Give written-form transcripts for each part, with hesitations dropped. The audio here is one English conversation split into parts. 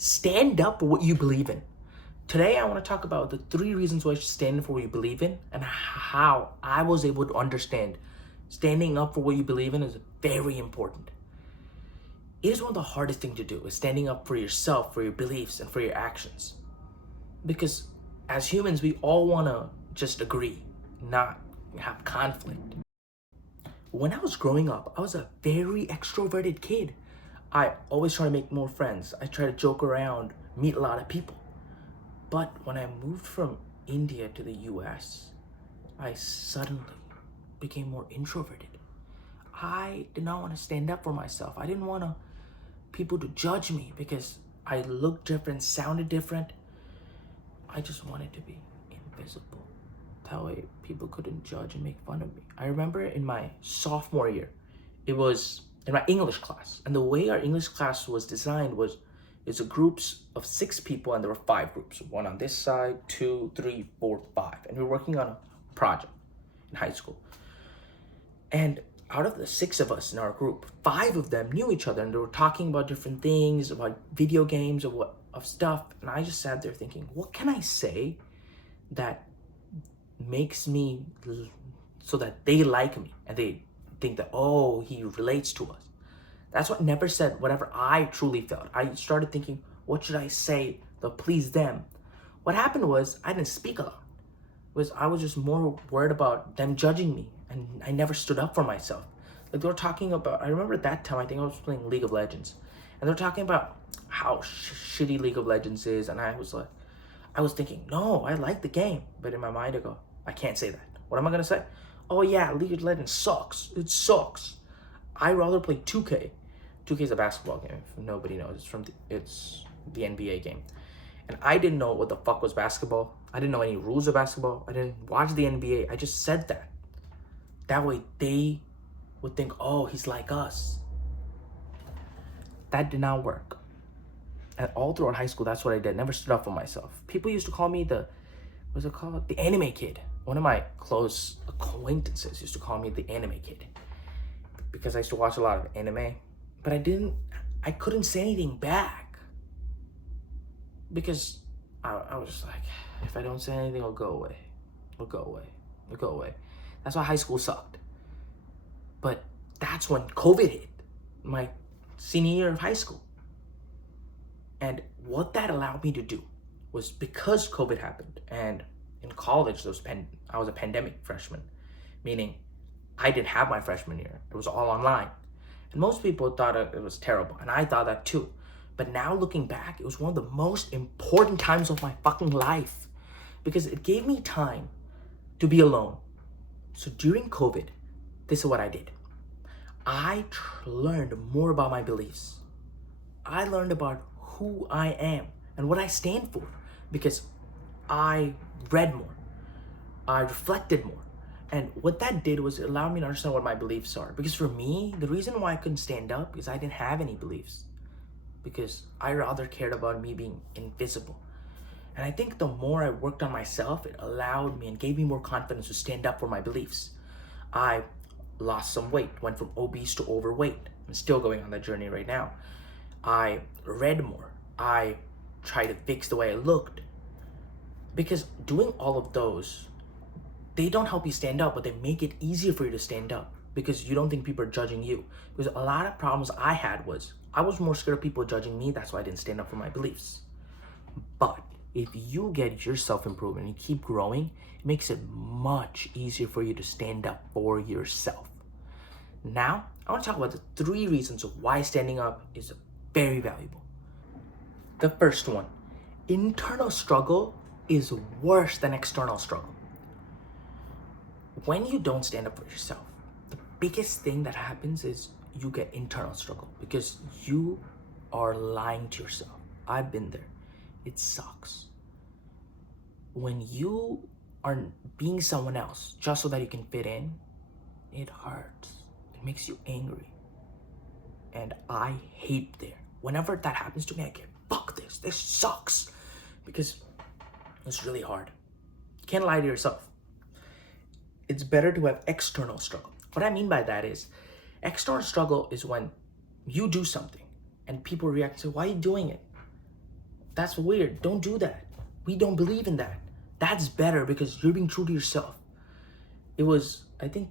Stand up for what you believe in. Today, I want to talk about the 3 reasons why you should stand for what you believe in and how I was able to understand standing up for what you believe in is very important. It is one of the hardest things to do, is standing up for yourself, for your beliefs, and for your actions. Because as humans, we all want to just agree, not have conflict. When I was growing up, I was a very extroverted kid. I always try to make more friends. I try to joke around, meet a lot of people. But when I moved from India to the US, I suddenly became more introverted. I did not want to stand up for myself. I didn't want people to judge me because I looked different, sounded different. I just wanted to be invisible. That way people couldn't judge and make fun of me. I remember in my sophomore year, it was in my English class. And the way our English class was designed was it's a groups of 6 people, and there were 5 groups. 1 on this side, 2, 3, 4, 5. And we were working on a project in high school. And out of the 6 of us in our group, 5 of them knew each other, and they were talking about different things, about video games, of stuff. And I just sat there thinking, what can I say that makes me so that they like me and they think that, oh, he relates to us. That's what never said whatever I truly felt. I started thinking, what should I say to please them? What happened was I didn't speak a lot. I was just more worried about them judging me, and I never stood up for myself. Like they were talking about, I remember at that time, I think I was playing League of Legends, and they were talking about how shitty League of Legends is, and I was thinking, no, I like the game. But in my mind, I go, I can't say that. What am I gonna say? Oh yeah, League of Legends sucks. It sucks. I rather play 2K. 2K is a basketball game. If nobody knows, it's the NBA game. And I didn't know what the fuck was basketball. I didn't know any rules of basketball. I didn't watch the NBA. I just said that. That way they would think, oh, he's like us. That did not work. And all throughout high school, that's what I did. Never stood up for myself. People used to call me the anime kid. One of my close acquaintances used to call me the anime kid because I used to watch a lot of anime, but I couldn't say anything back because I was just like, if I don't say anything, it'll go away. It'll go away. It'll go away. That's why high school sucked. But that's when COVID hit, my senior year of high school. And what that allowed me to do was, because COVID happened, and in college, I was a pandemic freshman, meaning I didn't have my freshman year. It was all online. And most people thought it was terrible, and I thought that too. But now looking back, it was one of the most important times of my fucking life because it gave me time to be alone. So during COVID, this is what I did. I learned more about my beliefs. I learned about who I am and what I stand for because I read more. I reflected more. And what that did was it allowed me to understand what my beliefs are. Because for me, the reason why I couldn't stand up is I didn't have any beliefs. Because I rather cared about me being invisible. And I think the more I worked on myself, it allowed me and gave me more confidence to stand up for my beliefs. I lost some weight, went from obese to overweight. I'm still going on that journey right now. I read more. I tried to fix the way I looked. Because doing all of those, they don't help you stand up, but they make it easier for you to stand up because you don't think people are judging you. Because a lot of problems I had was I was more scared of people judging me. That's why I didn't stand up for my beliefs. But if you get yourself improving and you keep growing, it makes it much easier for you to stand up for yourself. Now, I want to talk about the 3 reasons of why standing up is very valuable. The first one, internal struggle is worse than external struggle. When you don't stand up for yourself, the biggest thing that happens is you get internal struggle because you are lying to yourself. I've been there. It sucks. When you are being someone else just so that you can fit in, it hurts. It makes you angry. And I hate there. Whenever that happens to me, I get, fuck this. This sucks. Because it's really hard. You can't lie to yourself. It's better to have external struggle. What I mean by that is, external struggle is when you do something and people react and say, why are you doing it? That's weird. Don't do that. We don't believe in that. That's better because you're being true to yourself. It was, I think,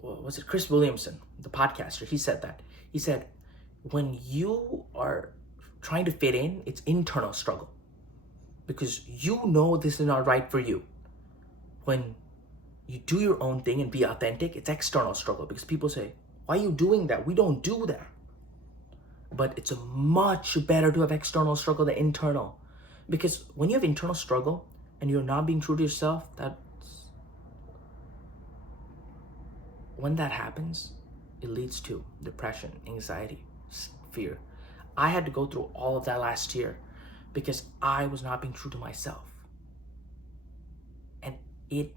was it Chris Williamson, the podcaster? He said that. He said, when you are trying to fit in, it's internal struggle because you know this is not right for you. When you do your own thing and be authentic, it's external struggle because people say, why are you doing that? We don't do that. But it's much better to have external struggle than internal. Because when you have internal struggle and you're not being true to yourself, when that happens, it leads to depression, anxiety, fear. I had to go through all of that last year because I was not being true to myself. And it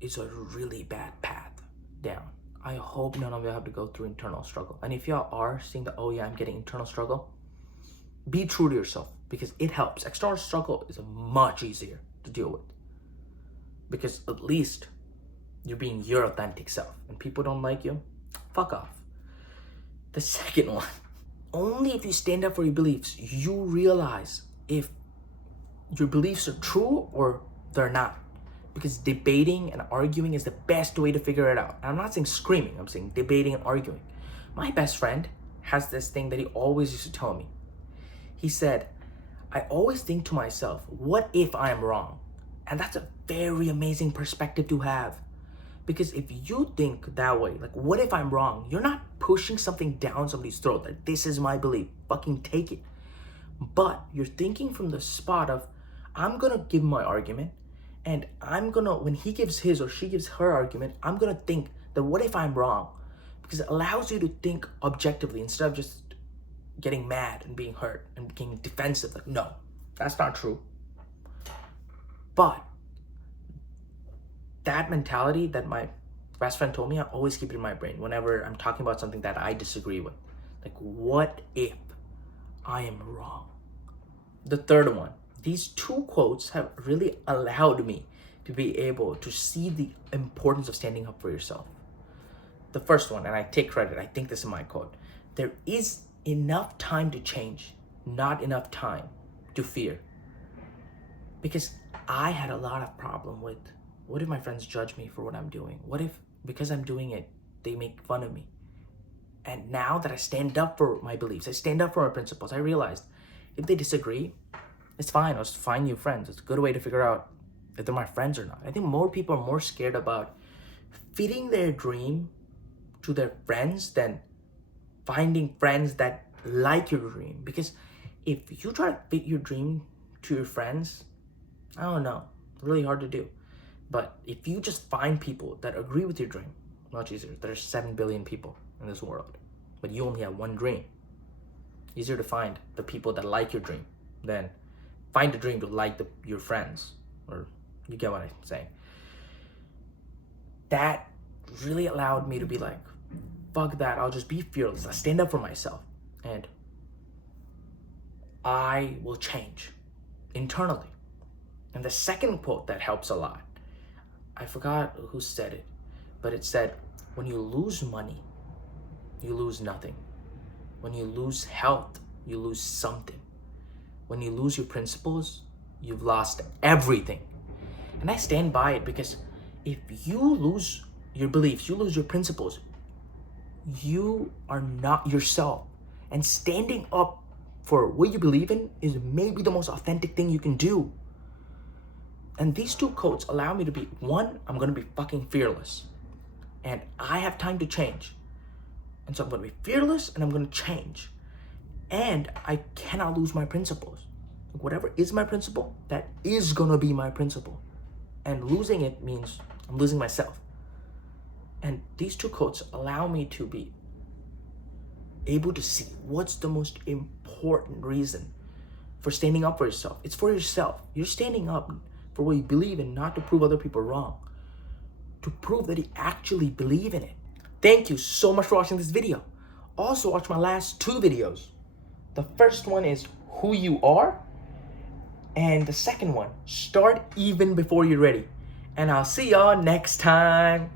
is a really bad path down. I hope none of you have to go through internal struggle. And if y'all are seeing that, oh yeah, I'm getting internal struggle, be true to yourself because it helps. External struggle is much easier to deal with because at least you're being your authentic self and people don't like you, fuck off. The second one, only if you stand up for your beliefs, you realize if your beliefs are true or they're not. Because debating and arguing is the best way to figure it out. And I'm not saying screaming, I'm saying debating and arguing. My best friend has this thing that he always used to tell me. He said, I always think to myself, what if I am wrong? And that's a very amazing perspective to have. Because if you think that way, like, what if I'm wrong? You're not pushing something down somebody's throat. Like, this is my belief. Fucking take it. But you're thinking from the spot of, I'm going to give my argument. And I'm going to, when he gives his or she gives her argument, I'm going to think that what if I'm wrong? Because it allows you to think objectively instead of just getting mad and being hurt and being defensive. Like, no, that's not true. But that mentality that my best friend told me, I always keep it in my brain whenever I'm talking about something that I disagree with. Like, what if I am wrong? The third one, these two quotes have really allowed me to be able to see the importance of standing up for yourself. The first one, and I take credit, I think this is my quote. There is enough time to change, not enough time to fear. Because I had a lot of problem with, what if my friends judge me for what I'm doing? What if, because I'm doing it, they make fun of me? And now that I stand up for my beliefs, I stand up for my principles, I realized if they disagree, it's fine. I'll just find new friends. It's a good way to figure out if they're my friends or not. I think more people are more scared about fitting their dream to their friends than finding friends that like your dream. Because if you try to fit your dream to your friends, I don't know, really hard to do. But if you just find people that agree with your dream, much easier. There's 7 billion people in this world, but you only have one dream. Easier to find the people that like your dream than find a dream to like your friends, or you get what I'm saying. That really allowed me to be like, fuck that, I'll just be fearless. I stand up for myself and I will change internally. And the second quote that helps a lot, I forgot who said it, but it said, when you lose money, you lose nothing. When you lose health, you lose something. When you lose your principles, you've lost everything. And I stand by it because if you lose your beliefs, you lose your principles, you are not yourself. And standing up for what you believe in is maybe the most authentic thing you can do. And these two quotes allow me to be, one, I'm going to be fucking fearless. And I have time to change. And so I'm going to be fearless and I'm going to change. And I cannot lose my principles. Whatever is my principle, that is going to be my principle. And losing it means I'm losing myself. And these two quotes allow me to be able to see what's the most important reason for standing up for yourself. It's for yourself. You're standing up for what you believe in, not to prove other people wrong. To prove that you actually believe in it. Thank you so much for watching this video. Also watch my last two videos. The first one is who you are. And the second one, start even before you're ready. And I'll see y'all next time.